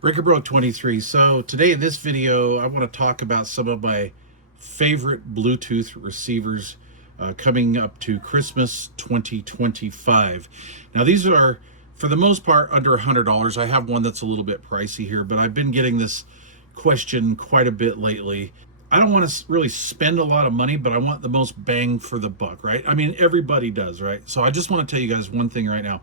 Breaker 23. So today in this video, I want to talk about some of my favorite Bluetooth receivers coming up to Christmas 2025. Now these are, for the most part, under $100. I have one that's a little bit pricey here, but I've been getting this question quite a bit lately. I don't want to really spend a lot of money, but I want the most bang for the buck, right? I mean, everybody does, right? So I just want to tell you guys one thing right now.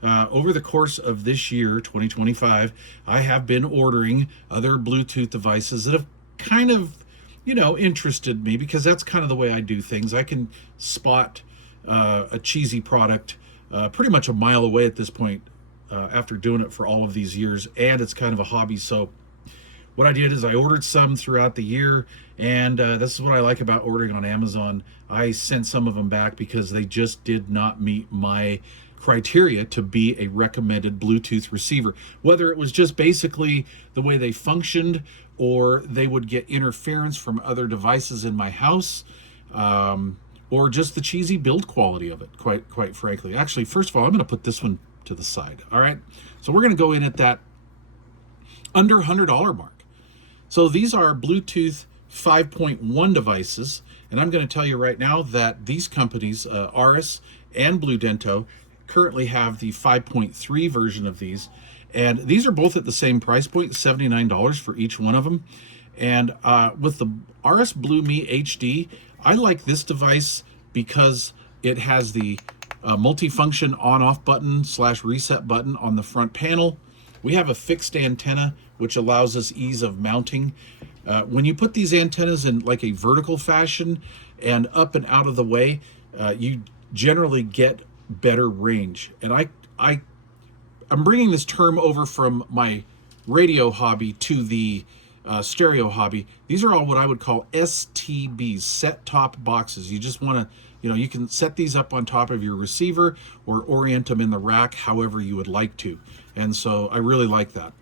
Over the course of this year, 2025, I have been ordering other Bluetooth devices that have kind of, interested me, because that's kind of the way I do things. I can spot a cheesy product pretty much a mile away at this point after doing it for all of these years, and it's kind of a hobby. So what I did is I ordered some throughout the year, and this is what I like about ordering on Amazon. I sent some of them back because they just did not meet my criteria to be a recommended Bluetooth receiver. Whether it was just basically the way they functioned, or they would get interference from other devices in my house, or just the cheesy build quality of it, quite frankly. Actually, first of all, I'm going to put this one to the side. All right, so we're going to go in at that under $100 mark. So these are Bluetooth 5.1 devices, and I'm going to tell you right now that these companies, Auris and BluDento, currently have the 5.3 version of these, and these are both at the same price point, $79 for each one of them. And with the Auris blt-hd, I like this device because it has the multifunction on-off button / reset button on the front panel. We have a fixed antenna, which allows us ease of mounting. When you put these antennas in like a vertical fashion and up and out of the way, you generally get better range. And I'm bringing this term over from my radio hobby to the stereo hobby. These are all what I would call STBs, set top boxes. You just want to, you can set these up on top of your receiver or orient them in the rack however you would like to. And so I really like that.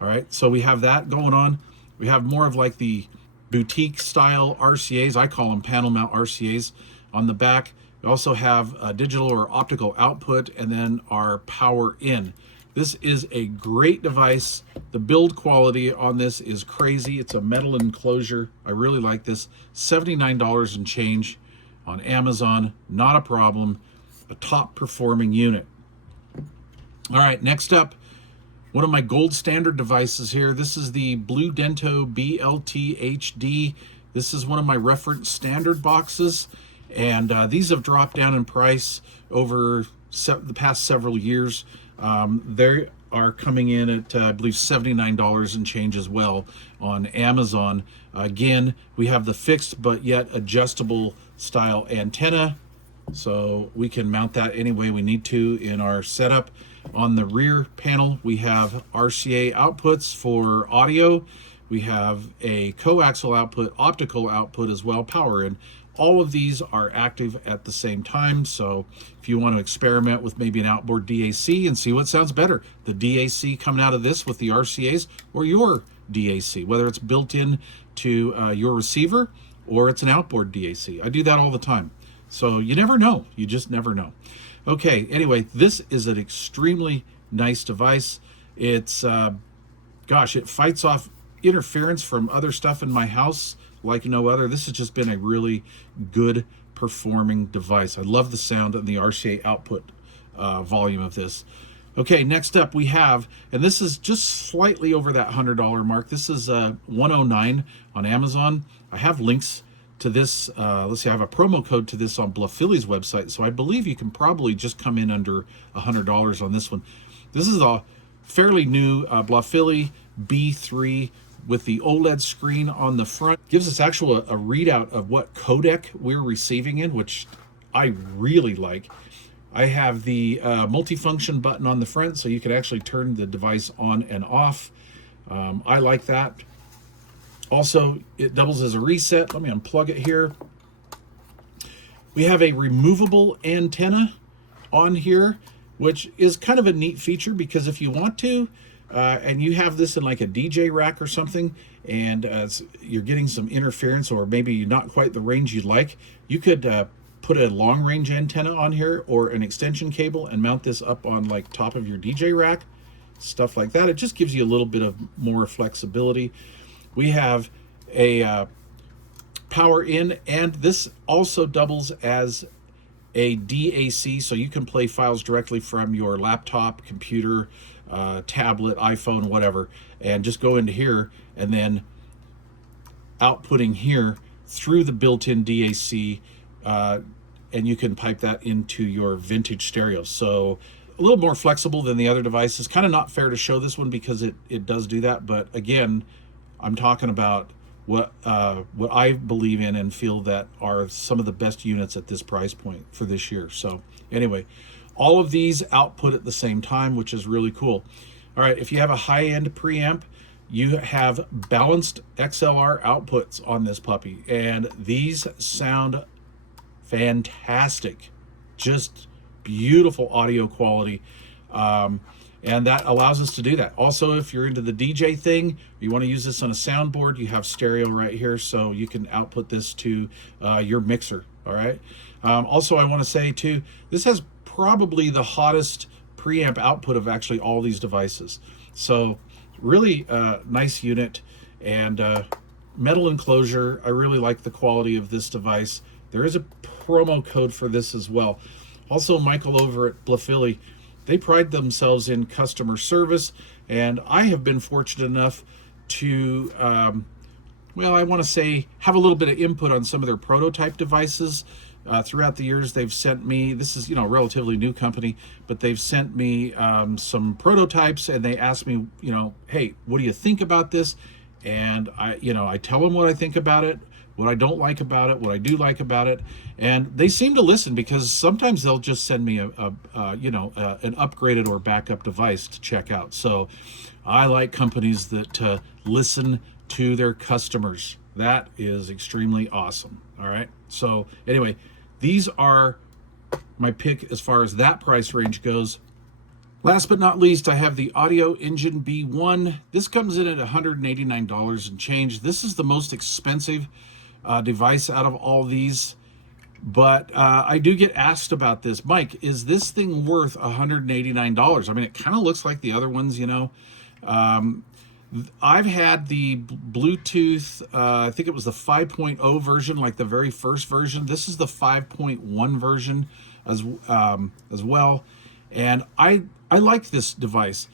All right, so we have that going on. We have more of like the boutique style RCAs. I call them panel mount RCAs on the back. We also have a digital or optical output, and then our power in. This is a great device. The build quality on this is crazy. It's a metal enclosure. I really like this. $79 and change on Amazon. Not a problem. A top performing unit. All right, next up, one of my gold standard devices here. This is the BluDento blt-hd. This is one of my reference standard boxes. And these have dropped down in price over the past several years. They are coming in at, I believe, $79 and change as well on Amazon. Again, we have the fixed but yet adjustable style antenna, so we can mount that any way we need to in our setup. On the rear panel, we have RCA outputs for audio. We have a coaxial output, optical output as well, power in. All of these are active at the same time, so if you want to experiment with maybe an outboard DAC and see what sounds better, the DAC coming out of this with the RCAs or your DAC, whether it's built in to your receiver or it's an outboard DAC. I do that all the time. So you never know. You just never know. Okay, anyway, this is an extremely nice device. It's, it fights off interference from other stuff in my house like no other. This has just been a really good performing device. I love the sound and the RCA output volume of this. Okay, next up we have, and this is just slightly over that $100 mark. This is 109 on Amazon. I have links to this. Let's see, I have a promo code to this on Blafili's website, so I believe you can probably just come in under $100 on this one. This is a fairly new Blafili B3 with the OLED screen on the front. Gives us actual a readout of what codec we're receiving in, which I really like. I have the multifunction button on the front, so you can actually turn the device on and off. I like that. Also, it doubles as a reset. Let me unplug it here. We have a removable antenna on here, which is kind of a neat feature, because if you want to, and you have this in like a DJ rack or something, and you're getting some interference, or maybe not quite the range you'd like, you could put a long range antenna on here or an extension cable and mount this up on like top of your DJ rack, stuff like that. It just gives you a little bit of more flexibility. We have a power in, and this also doubles as a DAC, so you can play files directly from your laptop, computer, tablet, iPhone, whatever, and just go into here and then outputting here through the built-in DAC, and you can pipe that into your vintage stereo. So a little more flexible than the other devices. Kind of not fair to show this one because it does do that, but again, I'm talking about what I believe in and feel that are some of the best units at this price point for this year. So anyway, all of these output at the same time, which is really cool. All right, if you have a high-end preamp, you have balanced XLR outputs on this puppy, and these sound fantastic. Just beautiful audio quality. And that allows us to do that. Also, if you're into the DJ thing, you want to use this on a soundboard, you have stereo right here, so you can output this to your mixer, all right? Also, I want to say, too, this has probably the hottest preamp output of actually all these devices. So, really nice unit, and metal enclosure. I really like the quality of this device. There is a promo code for this as well. Also, Michael over at Blafili, they pride themselves in customer service, and I have been fortunate enough to, well, I want to say, have a little bit of input on some of their prototype devices. Throughout the years, they've sent me, this is, a relatively new company, but they've sent me some prototypes, and they asked me, hey, what do you think about this? And I tell them what I think about it, what I don't like about it, what I do like about it, and they seem to listen, because sometimes they'll just send me an upgraded or backup device to check out. So I like companies that listen to their customers. That is extremely awesome. All right. So anyway, these are my pick as far as that price range goes. Last but not least, I have the Audio Engine B1. This comes in at $189 and change. This is the most expensive device out of all these, but I do get asked about this. Mike, is this thing worth $189? I mean, it kind of looks like the other ones, I've had the Bluetooth, I think it was the 5.0 version, like the very first version. This is the 5.1 version as well, and I like this device.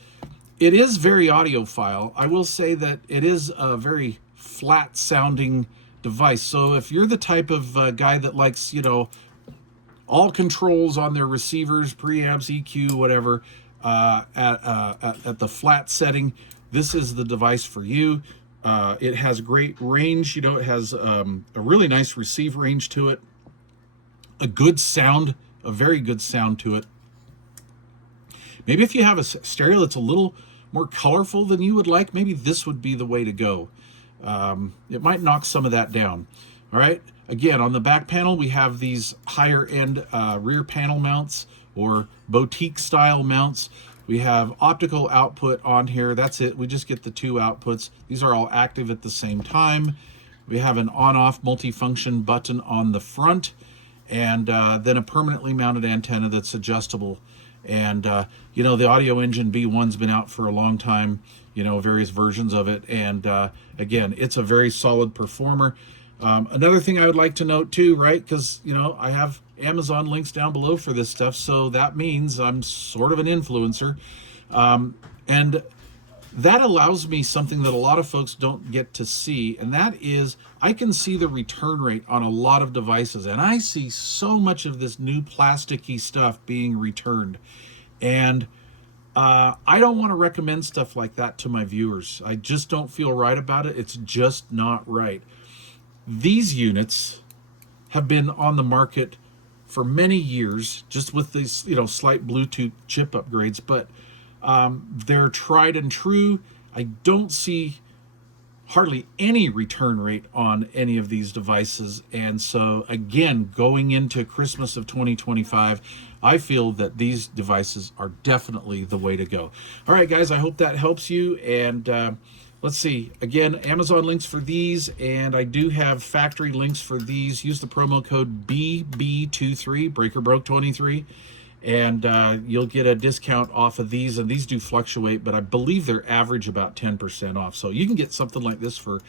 It is very audiophile. I will say that it is a very flat sounding device. So if you're the type of guy that likes, all controls on their receivers, preamps, EQ, whatever, at the flat setting, this is the device for you. It has great range. It has a really nice receive range to it, a good sound, a very good sound to it. Maybe if you have a stereo that's a little more colorful than you would like, maybe this would be the way to go. It might knock some of that down. All right. Again, on the back panel, we have these higher end rear panel mounts, or boutique style mounts. We have optical output on here. That's it. We just get the two outputs. These are all active at the same time. We have an on-off multifunction button on the front, and then a permanently mounted antenna that's adjustable. And, the Audio Engine B1's been out for a long time, various versions of it. And, again, it's a very solid performer. Another thing I would like to note too, right, because, I have Amazon links down below for this stuff, so that means I'm sort of an influencer. And that allows me something that a lot of folks don't get to see, and that is I can see the return rate on a lot of devices, and I see so much of this new plasticky stuff being returned. And I don't want to recommend stuff like that to my viewers. I just don't feel right about it. It's just not right. These units have been on the market for many years, just with these, slight Bluetooth chip upgrades, but they're tried and true. I don't see hardly any return rate on any of these devices. And so, again, going into Christmas of 2025, I feel that these devices are definitely the way to go. All right, guys, I hope that helps you. And let's see, again, Amazon links for these, and I do have factory links for these. Use the promo code BB23, BreakerBroke23, and you'll get a discount off of these, and these do fluctuate, but I believe they're average about 10% off. So you can get something like this for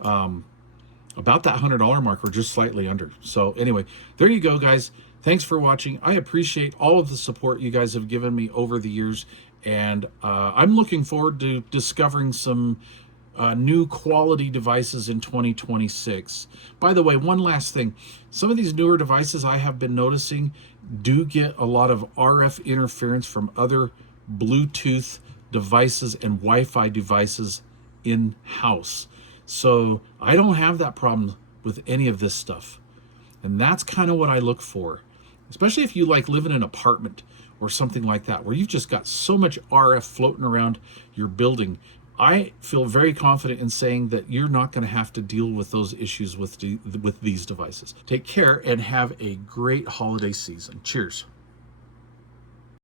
about that $100 mark or just slightly under. So anyway, there you go, guys. Thanks for watching. I appreciate all of the support you guys have given me over the years, and I'm looking forward to discovering some new quality devices in 2026. By the way, one last thing. Some of these newer devices I have been noticing do get a lot of RF interference from other Bluetooth devices and Wi-Fi devices in-house. So I don't have that problem with any of this stuff. And that's kind of what I look for, especially if you like live in an apartment or something like that, where you've just got so much RF floating around your building. I feel very confident in saying that you're not going to have to deal with those issues with these devices. Take care and have a great holiday season. Cheers.